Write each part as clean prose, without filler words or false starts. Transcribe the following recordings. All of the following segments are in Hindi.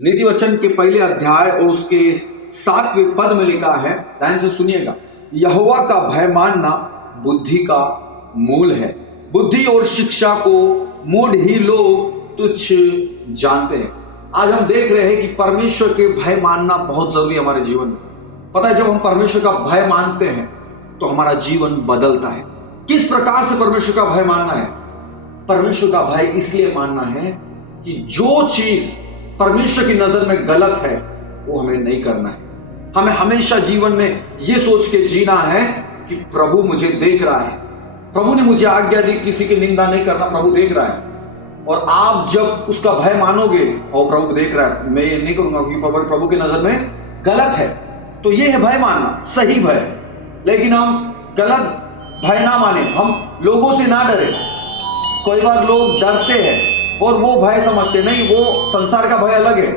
नीति वचन के पहले अध्याय और उसके 7वें पद में लिखा है, ध्यान से सुनिएगा। यहोवा का भय मानना बुद्धि का मूल है, बुद्धि और शिक्षा को मूढ़ ही लोग तुच्छ जानते हैं। आज हम देख रहे हैं कि परमेश्वर के भय मानना बहुत जरूरी है हमारे जीवन में। पता है, जब हम परमेश्वर का भय मानते हैं तो हमारा जीवन बदलता है। किस प्रकार से परमेश्वर का भय मानना है? परमेश्वर का भय इसलिए मानना है कि जो चीज परमेश्वर की नजर में गलत है वो हमें नहीं करना है। हमें हमेशा जीवन में ये सोच के जीना है कि प्रभु मुझे देख रहा है, प्रभु ने मुझे आज्ञा दी किसी की निंदा नहीं करना, प्रभु देख रहा है। और आप जब उसका भय मानोगे और प्रभु देख रहा है, मैं ये नहीं करूंगा क्योंकि प्रभु की नजर में गलत है, तो ये है भय मानना, सही भय। लेकिन हम गलत भय ना माने, हम लोगों से ना डरे। कई बार लोग डरते हैं और वो भय समझते नहीं, वो संसार का भय अलग है,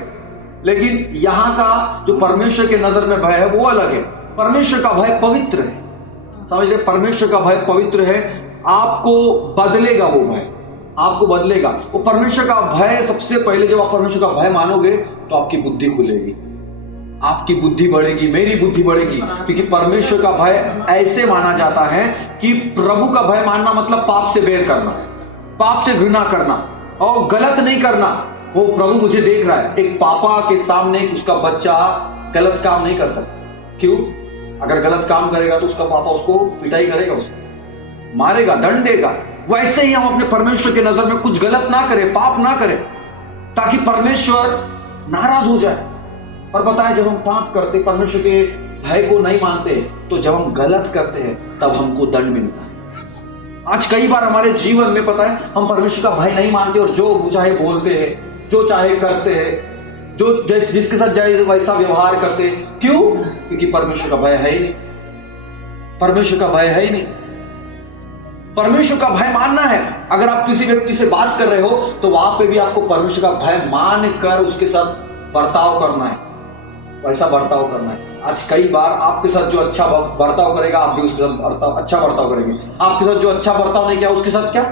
लेकिन यहाँ का जो परमेश्वर के नजर में भय है वो अलग है। परमेश्वर का भय पवित्र है, समझ रहे? परमेश्वर का भय पवित्र है, आपको बदलेगा, वो भय आपको बदलेगा। वो परमेश्वर का भय, सबसे पहले जब आप परमेश्वर का भय मानोगे तो आपकी बुद्धि खुलेगी, आपकी बुद्धि बढ़ेगी, मेरी बुद्धि बढ़ेगी। क्योंकि परमेश्वर का भय ऐसे माना जाता है कि प्रभु का भय मानना मतलब पाप से बैर करना, पाप से घृणा करना और गलत नहीं करना। वो प्रभु मुझे देख रहा है। एक पापा के सामने उसका बच्चा गलत काम नहीं कर सकता। क्यों? अगर गलत काम करेगा तो उसका पापा उसको पिटाई करेगा, उसको मारेगा, दंड देगा। वैसे ही हम अपने परमेश्वर के नजर में कुछ गलत ना करें, पाप ना करें, ताकि परमेश्वर नाराज हो जाए। और पता है, जब हम पाप करते, परमेश्वर के भय को नहीं मानते, तो जब हम गलत करते हैं तब हमको दंड मिलता है। आज कई बार हमारे जीवन में पता है हम परमेश्वर का भय नहीं मानते और जो चाहे बोलते हैं, जो चाहे करते हैं, जो जिसके साथ जाए वैसा व्यवहार करते हैं। क्यों? क्योंकि परमेश्वर का भय है ही नहीं, परमेश्वर का भय है ही नहीं। परमेश्वर का भय मानना है। अगर आप किसी व्यक्ति से बात कर रहे हो तो वहां पे भी आपको परमेश्वर का भय मान कर उसके साथ बर्ताव करना है, वैसा बर्ताव करना है। आज कई बार आपके साथ जो अच्छा बर्ताव करेगा आप भी उसके साथ अच्छा बर्ताव करेंगे। आपके साथ जो अच्छा बर्ताव नहीं किया उसके साथ क्या?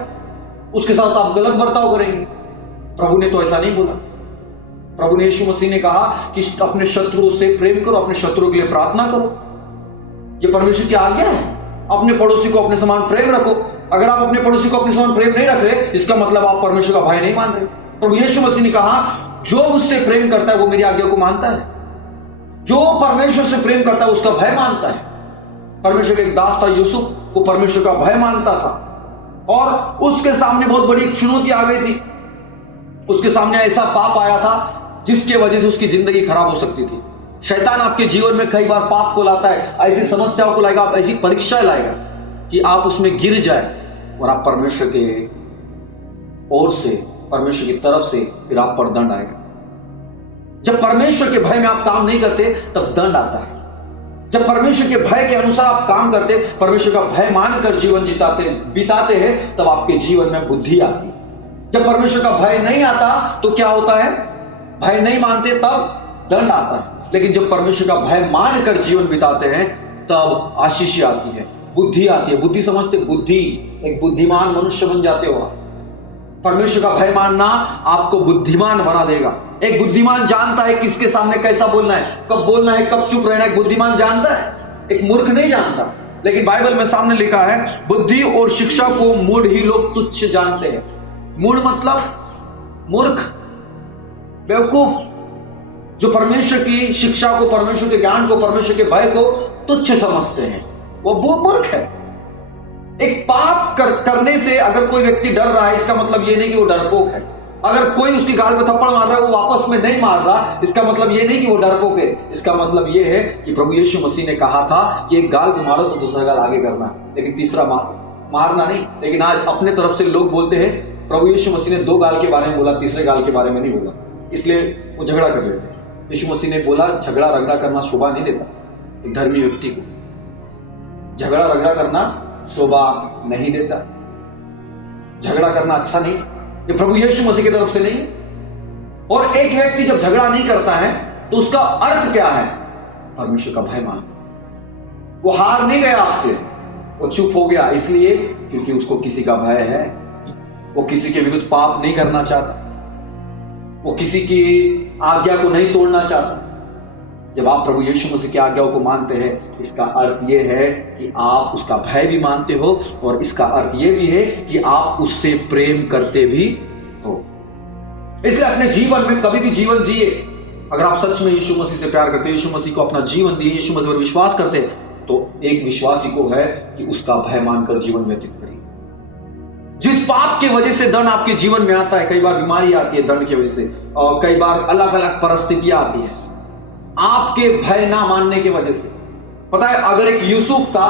उसके साथ आप गलत बर्ताव करेंगे। प्रभु ने तो ऐसा नहीं बोला। प्रभु ने, यीशु मसीह ने कहा कि अपने शत्रुओं से प्रेम करो, अपने शत्रुओं के लिए प्रार्थना करो। ये परमेश्वर की आज्ञा है। अपने पड़ोसी को अपने समान प्रेम रखो। अगर आप अपने पड़ोसी को अपने समान प्रेम नहीं रख रहे, इसका मतलब आप परमेश्वर का भय नहीं मान रहे। प्रभु यीशु मसीह ने कहा, जो मुझसे प्रेम करता है वो मेरी आज्ञा को मानता है। जो परमेश्वर से प्रेम करता है उसका भय मानता है। परमेश्वर का एक दास था यूसुफ, वो परमेश्वर का भय मानता था और उसके सामने बहुत बड़ी एक चुनौती आ गई थी। उसके सामने ऐसा पाप आया था जिसके वजह से उसकी जिंदगी खराब हो सकती थी। शैतान आपके जीवन में कई बार पाप को लाता है, ऐसी समस्याओं को लाएगा, ऐसी परीक्षाएं लाएगा कि आप उसमें गिर जाए और आप परमेश्वर के ओर से, परमेश्वर की तरफ से फिर आप पर दंड आएगा। जब परमेश्वर के भय में आप काम नहीं करते तब दंड आता है। जब परमेश्वर के भय के अनुसार आप काम करते, परमेश्वर का भय मानकर जीवन बिताते हैं, तब आपके जीवन में बुद्धि आती है। जब परमेश्वर का भय नहीं आता तो क्या होता है? भय नहीं मानते तब दंड आता है। लेकिन जब परमेश्वर का भय मानकर जीवन बिताते हैं तब आशीष आती है, बुद्धि आती है। बुद्धि समझते? बुद्धि, एक बुद्धिमान मनुष्य बन जाते हो आप। परमेश्वर का भय मानना आपको बुद्धिमान बना देगा। एक बुद्धिमान जानता है किसके सामने कैसा बोलना है, कब बोलना है, कब चुप रहना है। एक बुद्धिमान जानता है, एक मूर्ख नहीं जानता। लेकिन बाइबल में सामने लिखा है, बुद्धि और शिक्षा को मूढ़ ही लोग तुच्छ जानते हैं। मूढ़ मतलब मूर्ख, बेवकूफ, जो परमेश्वर की शिक्षा को, परमेश्वर के ज्ञान को, परमेश्वर के भय को तुच्छ समझते हैं, वो मूर्ख है। एक पाप करने से अगर कोई व्यक्ति डर रहा है, इसका मतलब ये नहीं कि वो डरपोक है। अगर कोई उसकी गाल पे थप्पड़ मार रहा है, वो वापस में नहीं मार रहा, इसका मतलब ये नहीं कि वो डरपोक है। इसका मतलब ये है कि प्रभु यीशु मसीह ने कहा था कि एक गाल पे मारो तो दूसरा गाल आगे करना, लेकिन तीसरा मारना नहीं। लेकिन आज अपने तरफ से लोग बोलते हैं प्रभु यीशु मसीह ने 2 गाल के बारे में बोला, तीसरे गाल के बारे में नहीं बोला, इसलिए वो झगड़ा कर लेते हैं। यीशु मसीह ने बोला झगड़ा रगड़ा करना शोभा नहीं देता। एक धर्मी व्यक्ति को झगड़ा रगड़ा करना शोभा नहीं देता। झगड़ा करना अच्छा नहीं, ये प्रभु यीशु मसीह की तरफ से नहीं है। और एक व्यक्ति जब झगड़ा नहीं करता है तो उसका अर्थ क्या है? परमेश्वर का भय मान। वो हार नहीं गया आपसे, वो चुप हो गया, इसलिए क्योंकि उसको किसी का भय है। वो किसी के विरुद्ध पाप नहीं करना चाहता, वो किसी की आज्ञा को नहीं तोड़ना चाहता। जब आप प्रभु यीशु मसीह की आज्ञाओं को मानते हैं, इसका अर्थ ये है कि आप उसका भय भी मानते हो, और इसका अर्थ ये भी है कि आप उससे प्रेम करते भी हो। इसलिए अपने जीवन में कभी भी जीवन जिए, अगर आप सच में यीशु मसीह से प्यार करते, यीशु मसीह को अपना जीवन दिए, यीशु मसीह पर विश्वास करते, तो एक विश्वासी को है कि उसका भय मानकर जीवन व्यतीत करिए। जिस पाप की वजह से दंड आपके जीवन में आता है, कई बार बीमारी आती है दंड की वजह से, और कई बार अलग अलग परिस्थितियां आती है आपके भय ना मानने की वजह से। पता है, अगर एक यूसुफ था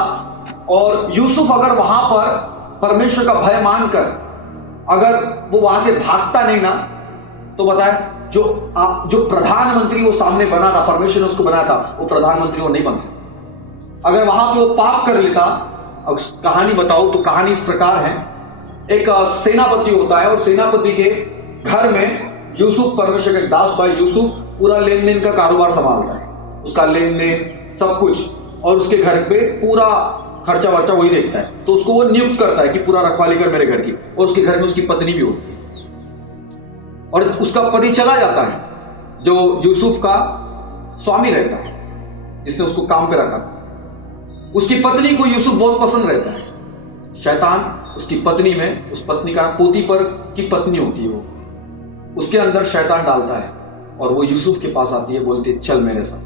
और यूसुफ अगर वहां पर परमेश्वर का भय मानकर अगर वो वहां से भागता नहीं ना, तो बताए जो प्रधानमंत्री वो सामने बना था, परमेश्वर ने उसको बनाया था, वो प्रधानमंत्री वो नहीं बन सकता। अगर वहां पे वो पाप कर लेता, अब कहानी बताओ तो कहानी इस प्रकार है, एक सेनापति होता है और सेनापति के घर में यूसुफ, परमेश्वर के दास भाई यूसुफ पूरा लेन देन का कारोबार संभालता है, उसका लेन देन सब कुछ, और उसके घर पे पूरा खर्चा वर्चा वही देखता है। तो उसको वो नियुक्त करता है कि पूरा रखवाली कर मेरे घर की, और उसके घर में उसकी पत्नी भी होती है। और उसका पति चला जाता है जो यूसुफ का स्वामी रहता है, जिसने उसको काम पे रखा था। उसकी पत्नी को यूसुफ बहुत पसंद रहता है। शैतान उसकी पत्नी में, उस पत्नी का पोतीपर की पत्नी होती है वो, उसके अंदर शैतान डालता है, और वो यूसुफ के पास आती है, बोलती है चल मेरे साथ।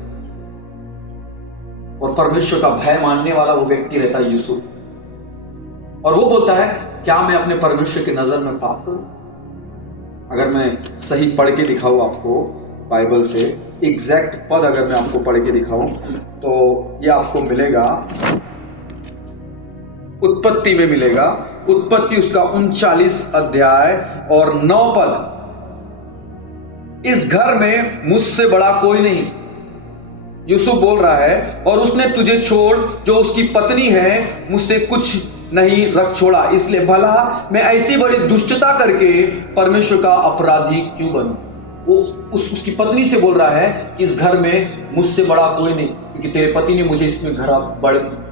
और परमेश्वर का भय मानने वाला वो व्यक्ति रहता है यूसुफ, और वो बोलता है क्या मैं अपने परमेश्वर की नजर में पाप करूं? अगर मैं सही पढ़ के दिखाऊं आपको बाइबल से, एग्जैक्ट पद अगर मैं आपको पढ़ के दिखाऊं, तो ये आपको मिलेगा उत्पत्ति में मिलेगा। उत्पत्ति उसका 39 अध्याय और 9 पद। इस घर में मुझसे बड़ा कोई नहीं, यूसुफ बोल रहा है, और उसने तुझे छोड़ जो उसकी पत्नी है मुझसे कुछ नहीं रख छोड़ा, इसलिए भला मैं ऐसी बड़ी दुष्टता करके परमेश्वर का अपराधी क्यों बनूं? वो उसकी पत्नी से बोल रहा है कि इस घर में मुझसे बड़ा कोई नहीं, क्योंकि तेरे पति ने मुझे इसमें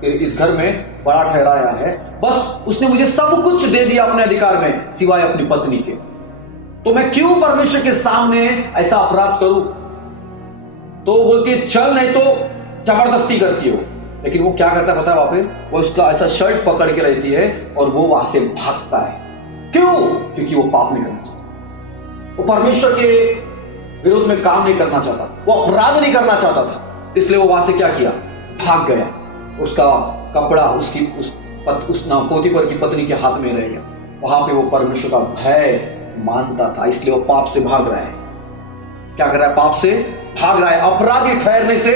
इस घर में बड़ा ठहराया है। बस उसने मुझे सब कुछ दे दिया अपने अधिकार में, सिवाय अपनी पत्नी के। तो मैं क्यों परमेश्वर के सामने ऐसा अपराध करूं? तो बोलती है चल, नहीं तो जबरदस्ती करती हो। लेकिन वो क्या करता है पता है, वहां पे वो उसका ऐसा शर्ट पकड़ के रहती है और वो वहां से भागता है। क्यों? क्योंकि वो पाप नहीं करना चाहता, वो परमेश्वर के विरोध में काम नहीं करना चाहता, वो अपराध नहीं करना चाहता था। इसलिए वो वहां से क्या किया, भाग गया। उसका कपड़ा उसकी उस पोतीपर की पत्नी के हाथ में रह गया। वहां पे वो परमेश्वर का भय मानता था, इसलिए वो पाप से भाग रहा है। क्या कर रहा है? पाप से भाग रहा है, अपराधी ठहरने से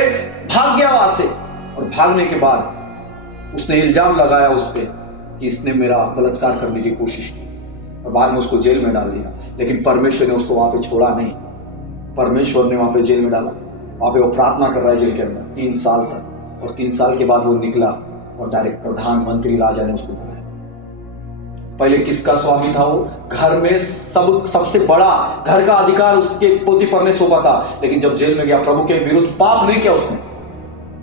भाग गया वहां से। और भागने के बाद उसने इल्जाम लगाया उस पर कि इसने मेरा बलात्कार करने की कोशिश की, और बाद में उसको जेल में डाल दिया। लेकिन परमेश्वर ने उसको वहां पे छोड़ा नहीं, परमेश्वर ने वहां पे जेल में डाला। वहां पे वो प्रार्थना कर रहा है जेल के अंदर 3 साल तक, और 3 साल के बाद वो निकला और डायरेक्ट प्रधानमंत्री राजा ने उसको बनाया। पहले किसका स्वामी था? वो घर में सबसे बड़ा घर का अधिकार उसके पोतीपर ने सौंपा था। लेकिन जब जेल में गया, प्रभु के विरुद्ध पाप नहीं किया उसने,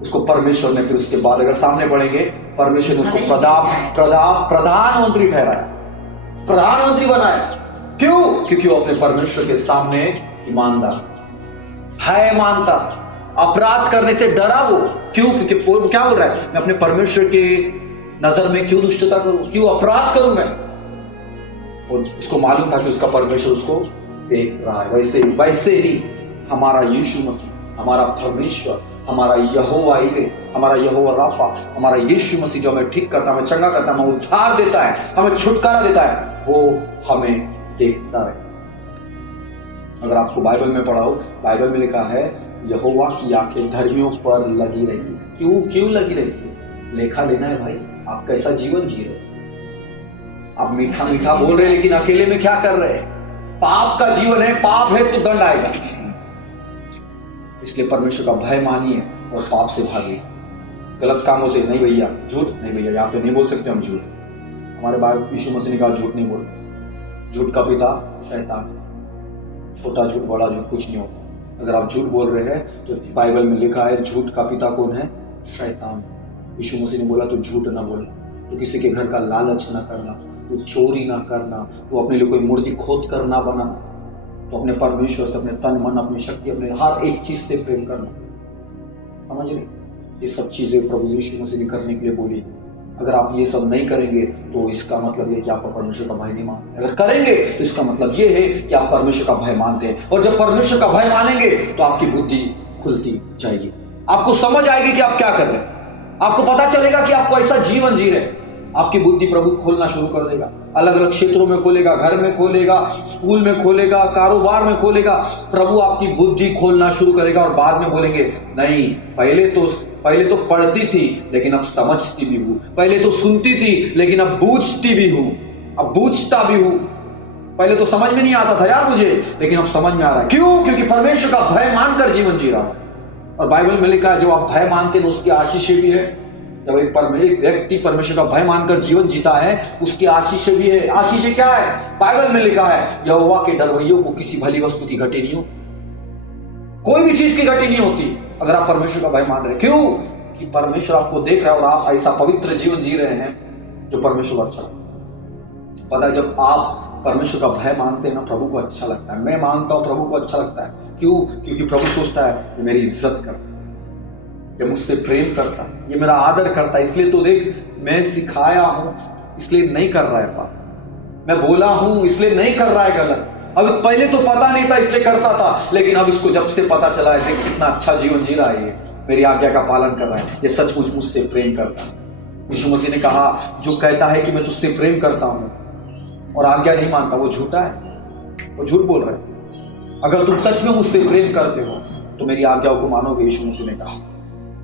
उसको परमेश्वर ने फिर उसके बाद, अगर सामने पढ़ेंगे, परमेश्वर ने उसको प्रधानमंत्री ठहराया, प्रधानमंत्री बनाया। क्यों? क्योंकि वो अपने परमेश्वर के सामने ईमानदार, भय मानता था, अपराध करने से डरा वो। क्यों? क्योंकि वो क्या बोल रहा है, मैं अपने परमेश्वर के नजर में क्यों दुष्टता करूं, क्यों अपराध करूं मैं? और उसको मालूम था कि उसका परमेश्वर उसको देख रहा है। वैसे ही हमारा यीशु मसीह, हमारा परमेश्वर, हमारा यहोवा ईरे, हमारा यहोवा राफा, हमारा यीशु मसीह जो हमें ठीक करता है, हमें चंगा करता है, हमें उद्धार देता है, हमें छुटकारा देता है, वो हमें देखता है। अगर आपको बाइबल में पढ़ा हो, बाइबल में लिखा है यहोवा की आंखें धर्मियों पर लगी रहती है। क्यों लगी रहती है? लेखा लेना है भाई, आप कैसा जीवन जी रहे। आप मीठा मीठा बोल रहे, लेकिन अकेले में क्या कर रहे हैं? पाप का जीवन है, पाप है तो दंड आएगा। इसलिए परमेश्वर का भय मानिए और पाप से भागिए, गलत कामों से नहीं। भैया झूठ नहीं, भैया यहाँ पे नहीं बोल सकते हम झूठ। हमारे भाई यीशु मसीह ने कहा झूठ नहीं बोल। झूठ का पिता शैतान, छोटा झूठ बड़ा झूठ कुछ नहीं होता। अगर आप झूठ बोल रहे हैं तो बाइबल में लिखा है झूठ का पिता कौन है? शैतान। यीशु मसीह ने बोला तो झूठ ना बोलना, तो किसी के घर का लालच ना करना, तो चोरी ना करना, तो अपने लिए कोई मूर्ति खोद कर ना बनाना। तो अपने परमेश्वर से अपने तन मन अपनी शक्ति अपने हर एक चीज से प्रेम करना। समझ रहे, ये सब चीजें प्रभु यीशु मसीह ने करने के लिए बोली। अगर आप ये सब नहीं करेंगे तो इसका मतलब ये कि आप परमेश्वर का भय नहीं मानते। अगर करेंगे तो इसका मतलब ये है कि आप परमेश्वर का भय मानते हैं। और जब परमेश्वर का भय मानेंगे तो आपकी बुद्धि खुलती जाएगी, आपको समझ आएगी कि आप क्या कर रहे हैं, आपको पता चलेगा कि आप कैसा जीवन जी रहे हैं। आपकी बुद्धि प्रभु खोलना शुरू कर देगा, अलग अलग क्षेत्रों में खोलेगा, घर में खोलेगा, स्कूल में खोलेगा, कारोबार में खोलेगा। प्रभु आपकी बुद्धि खोलना शुरू करेगा और बाद में बोलेंगे नहीं, पहले तो पढ़ती थी लेकिन अब समझती भी हूं, पहले तो सुनती थी लेकिन अब बूझती भी हूं, अब बूझता भी हूं। पहले तो समझ में नहीं आता था यार मुझे, लेकिन अब समझ में आ रहा है। क्यों? क्योंकि परमेश्वर का भय मानकर जीवन जी रहा हूं। और बाइबल में लिखा है, जब आप भय मानते हैं उसकी आशीषें भी है। जब एक व्यक्ति परमेश्वर का भय मानकर जीवन जीता है, उसकी आशीषें भी है। आशीषें क्या है? बाइबल में लिखा है, यहोवा के डरवैयों को किसी भली वस्तु की घटी नहीं होती, कोई भी चीज की घटी नहीं होती अगर आप परमेश्वर का भय मान रहे हैं। क्यों? कि परमेश्वर आपको देख रहा है और आप ऐसा पवित्र जीवन जी रहे हैं जो परमेश्वर को अच्छा लगता है। पता है, जब आप परमेश्वर का भय मानते हैं ना, प्रभु को अच्छा लगता है। मैं मानता हूं प्रभु को अच्छा लगता है। क्यों? क्योंकि प्रभु सोचता है ये मेरी इज्जत करता है, ये मुझसे प्रेम करता है, ये मेरा आदर करता है। इसलिए तो देख, मैं सिखाया हूं इसलिए नहीं कर रहा है पाप, मैं बोला हूं इसलिए नहीं कर रहा है गलत। अब पहले तो पता नहीं था इसलिए करता था, लेकिन अब इसको जब से पता चला है, देख कितना अच्छा जीवन जी रहा है, ये मेरी आज्ञा का पालन कर रहा है, ये सचमुच मुझसे प्रेम करता है। यीशु मसीह ने कहा, जो कहता है कि मैं तुझसे प्रेम करता हूं और आज्ञा नहीं मानता, वो झूठा है, वो झूठ बोल रहा है। अगर तुम सच में मुझसे प्रेम करते हो तो मेरी आज्ञाओं को मानोगे, यीशु मसीह ने कहा।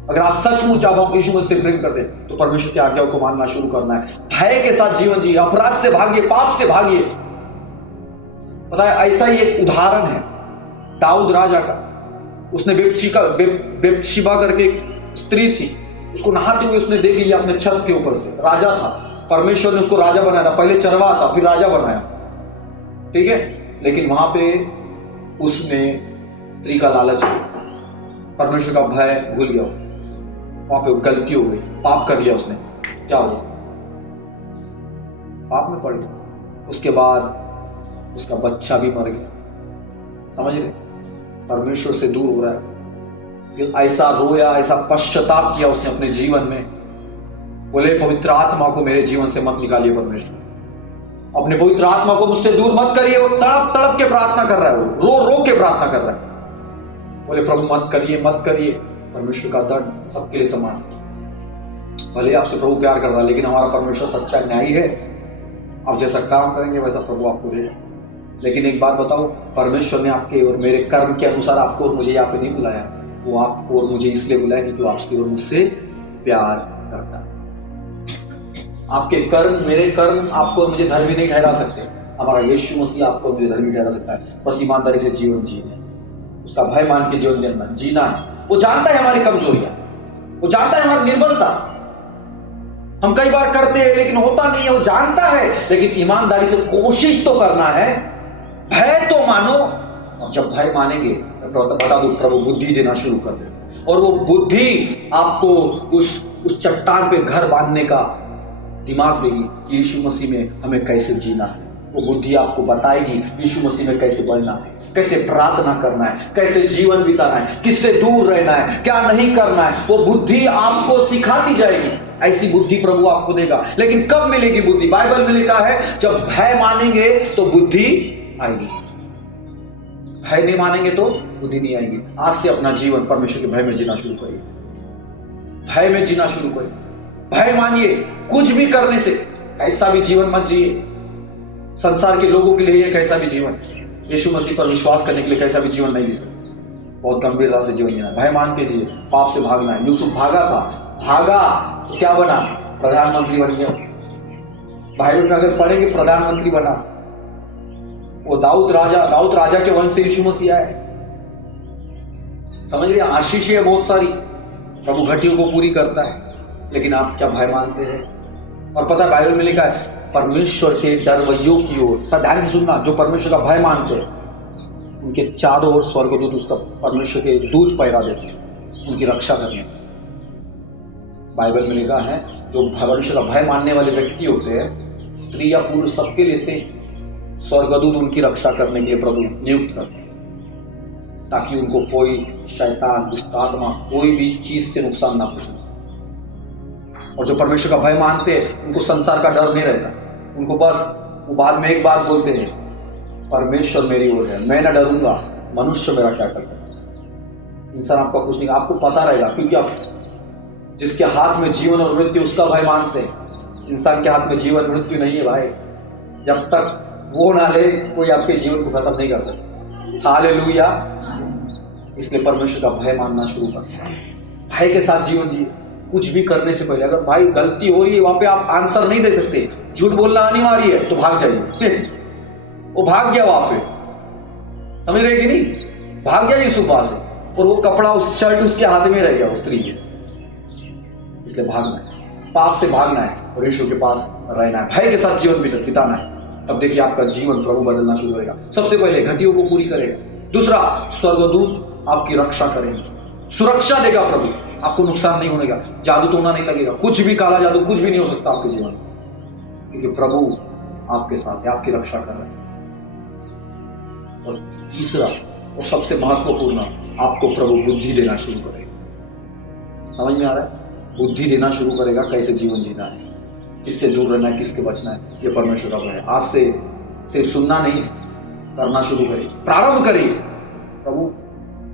अगर आप सचमुच आप यीशु मसीह से प्रेम करते हैं तो परमेश्वर की आज्ञाओं को मानना शुरू करना है। भय के साथ जीवन जिए, अपराध से भागिए, पाप से भागिए। पता है, ऐसा ही एक उदाहरण है दाऊद राजा का। उसने बेत्शिबा करके एक स्त्री थी, उसको नहाते हुए उसने देख लिया अपने छत के ऊपर से। राजा था, परमेश्वर ने उसको राजा बनाया, पहले चरवाहा था फिर राजा बनाया, ठीक है। लेकिन वहां पे उसने स्त्री का लालच किया, परमेश्वर का भय भूल गया, वहां पे गलती हो गई, पाप कर लिया उसने। क्या हुआ? पाप में पड़ गया। उसके बाद उसका बच्चा भी मर गया। समझ रहे? परमेश्वर से दूर हो रहा है। ऐसा रोया, ऐसा पश्चाताप किया उसने अपने जीवन में। बोले, पवित्र आत्मा को मेरे जीवन से मत निकालिए परमेश्वर, अपने पवित्र आत्मा को मुझसे दूर मत करिए। वो तड़प तड़प के प्रार्थना कर रहा है, वो रो रो के प्रार्थना कर रहा है। बोले, प्रभु मत करिए, मत करिए। परमेश्वर का दंड सबके लिए समान। भले आपसे प्रभु प्यार कर रहा है, लेकिन हमारा परमेश्वर सच्चा न्यायी है। आप जैसा काम करेंगे वैसा प्रभु आपको देगा। लेकिन एक बात बताओ, परमेश्वर ने आपके और मेरे कर्म के अनुसार आपको और मुझे यहाँ पे नहीं बुलाया, वो आपको और मुझे इसलिए बुलाया क्योंकि वो आपसे और मुझसे प्यार करता है। आपके कर्म, मेरे कर्म आपको और मुझे धर्मी नहीं ठहरा सकते। हमारा यीशु मसीह आपको और मुझे धर्मी ठहरा सकता है। बस ईमानदारी से जीवन जीना, उसका भय मान के जीवन जीना है। वो जानता है हमारी कमजोरियां, वो जानता है हमारी निर्बलता। हम कई बार करते हैं लेकिन होता नहीं है, वो जानता है। लेकिन ईमानदारी से कोशिश तो करना है, भय तो मानो। और जब भय मानेंगे तो बता दो, प्रभु बुद्धि देना शुरू कर दे, और वो बुद्धि आपको उस चट्टान पे घर बांधने का दिमाग देगी कि यीशु मसीह में हमें कैसे जीना है। वो बुद्धि आपको बताएगी यीशु मसीह में कैसे बढ़ना है, कैसे प्रार्थना करना है, कैसे जीवन बिताना है, किससे दूर रहना है, क्या नहीं करना है। वो बुद्धि आपको सिखाती जाएगी। ऐसी बुद्धि प्रभु आपको देगा। लेकिन कब मिलेगी बुद्धि? बाइबल में लिखा है, जब भय मानेंगे तो बुद्धि आएगी। भय नहीं मानेंगे तो बुद्धि नहीं आएगी। आज से अपना जीवन परमेश्वर के भय में जीना शुरू करिए, भय में जीना शुरू करिए। भय मानिए, कुछ भी करने से ऐसा भी जीवन मत जिए। संसार के लोगों के लिए ये कैसा भी जीवन, यीशु मसीह पर विश्वास करने के लिए कैसा भी जीवन नहीं जी सकते। बहुत गंभीरता से जीवन जीना, भय मान के जिए, पाप से भागना है। यूसुफ भागा था, भागा तो क्या बना? प्रधानमंत्री बन गया। बाइबल में अगर पढ़ेंगे प्रधानमंत्री बना। वो दाऊद राजा के वंश से यीशु मसीह आए। समझ रहे? आशीष है बहुत सारी, प्रभु घटियों को पूरी करता है। लेकिन आप क्या भय मानते हैं? और पता है बाइबल में लिखा है, परमेश्वर के डरवैयों की ओर, ध्यान से सुनना, जो परमेश्वर का भय मानते हैं उनके चारों ओर स्वर्गदूत उसका परमेश्वर के दूत पैरा देते हैं उनकी रक्षा करने। बाइबल में लिखा है, जो परमेश्वर का भय मानने वाले व्यक्ति होते हैं, स्त्री या पुरुष, सबके लिए से स्वर्गदूत उनकी रक्षा करने के लिए प्रभु नियुक्त करते हैं, ताकि उनको कोई शैतान, दुष्ट आत्मा, कोई भी चीज से नुकसान ना पहुंचे। और जो परमेश्वर का भय मानते हैं उनको संसार का डर नहीं रहता। उनको बस वो बाद में एक बात बोलते हैं, परमेश्वर मेरी ओर है, मैं ना डरूंगा, मनुष्य मेरा क्या कर सकता। इंसान आपका कुछ नहीं, आपको पता रहेगा, क्योंकि आप जिसके हाथ में जीवन और मृत्यु उसका भय मानते हैं। इंसान के हाथ में जीवन मृत्यु नहीं है भाई, जब तक वो ना ले कोई आपके जीवन को खत्म नहीं कर सकता। हालेलुया। इसलिए परमेश्वर का भय मानना शुरू कर, भय के साथ जीवन जिए। कुछ भी करने से पहले अगर भाई गलती हो रही है, वहां पे आप आंसर नहीं दे सकते, झूठ बोलना अनिवार्य है, तो भाग जाइए। वो भाग गया वहां पे, समझ रहे कि नहीं, भाग गया यीशु वहां से, और वो कपड़ा, उस शर्ट उसके हाथ में रह गया, उस स्त्री के। इसलिए भागना है, पाप से भागना है और यीशु के पास रहना है, भय के साथ जीवन बिताना है। तब देखिए आपका जीवन प्रभु बदलना शुरू करेगा। सबसे पहले घटियों को पूरी करेगा। दूसरा, स्वर्गदूत आपकी रक्षा करेंगे, सुरक्षा देगा प्रभु, आपको नुकसान नहीं होने का, जादू टोना नहीं लगेगा, कुछ भी काला जादू कुछ भी नहीं हो सकता आपके जीवन में, क्योंकि प्रभु आपके साथ है, आपकी रक्षा कर रहे हैं। और तीसरा और सबसे महत्वपूर्ण, आपको प्रभु बुद्धि देना शुरू करेगा। समझ में आ रहा है? बुद्धि देना शुरू करेगा, कैसे जीवन जीना है, किससे दूर रहना है, किसके बचना है, ये परमेश्वर का भय है। आज से सिर्फ सुनना नहीं है, करना शुरू करिए, प्रारंभ करिए। प्रभु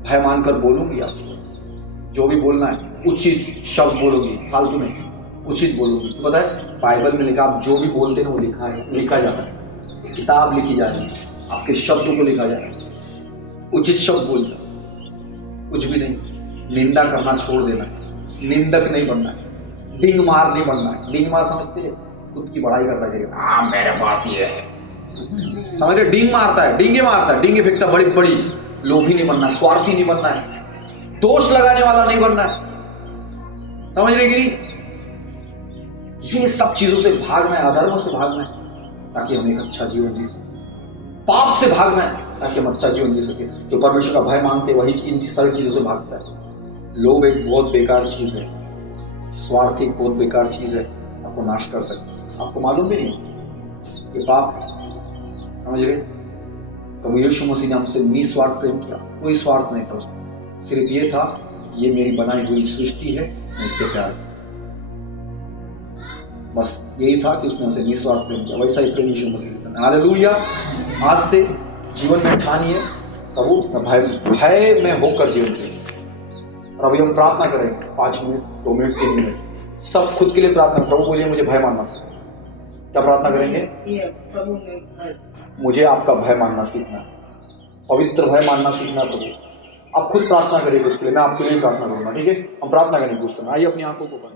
भय मानकर बोलूंगी, आज जो भी बोलना है उचित शब्द बोलोगी, फालतू नहीं, उचित बोलोगी। तो पता है बाइबल में लिखा, आप जो भी बोलते हैं वो लिखा जाता है, किताब लिखी जा रही है, आपके शब्दों को लिखा जा रहा है। उचित शब्द बोल जाओ, कुछ भी नहीं, निंदा करना छोड़ देना है, निंदक नहीं बनना है, डिंग मार नहीं बनना है। डिंग मार समझते हैं, खुद की बड़ाई करना चाहिए, हाँ मेरे पास ये है, समझ रहे? डिंग मारता है, डिंगे मारता है, डिंगे फेंकता, बड़ी बड़ी। लोभी नहीं बनना है, स्वार्थी नहीं बनना है, दोष लगाने वाला नहीं बनना है, समझ रहे कि नहीं? ये सब चीजों से भागना है, अधर्म से भागना है, ताकि हम एक अच्छा जीवन जी सके। पाप से भागना है, ताकि हम अच्छा जीवन जी सके। जो परमेश्वर का भय मानते वही इन सारी चीजों से भागता है। लोभ एक बहुत बेकार चीज है, स्वार्थ एक बहुत बेकार चीज है, आपको नाश कर सकते हैं, आपको मालूम भी नहीं ये पाप, समझ रहे? प्रभु यीशु मसीह ने हमसे निस्वार्थ प्रेम किया, कोई स्वार्थ नहीं था उसमें, सिर्फ ये था ये मेरी बनाई हुई सृष्टि है, मैं इससे प्यार करता, बस यही था कि उसने हमसे निस्वार्थ प्रेम किया। वैसा ही प्रेम यीशु मसीह से करना। हालेलुया। आज से जीवन में ठानिए प्रभु भय में होकर जीवन जिए। और अभी हम प्रार्थना करेंगे 5 मिनट, 2 मिनट, 3 मिनट, सब खुद के लिए प्रार्थना। प्रभु बोलिए मुझे भय मानना सीखना। क्या प्रार्थना करेंगे? मुझे आपका भय मानना सीखना, पवित्र भय मानना सीखना। प्रभु आप खुद प्रार्थना करिए खुद के लिए, मैं आपके लिए प्रार्थना करूंगा, ठीक है? हम प्रार्थना करेंगे कुछ समय। आइए अपनी आंखों को बंद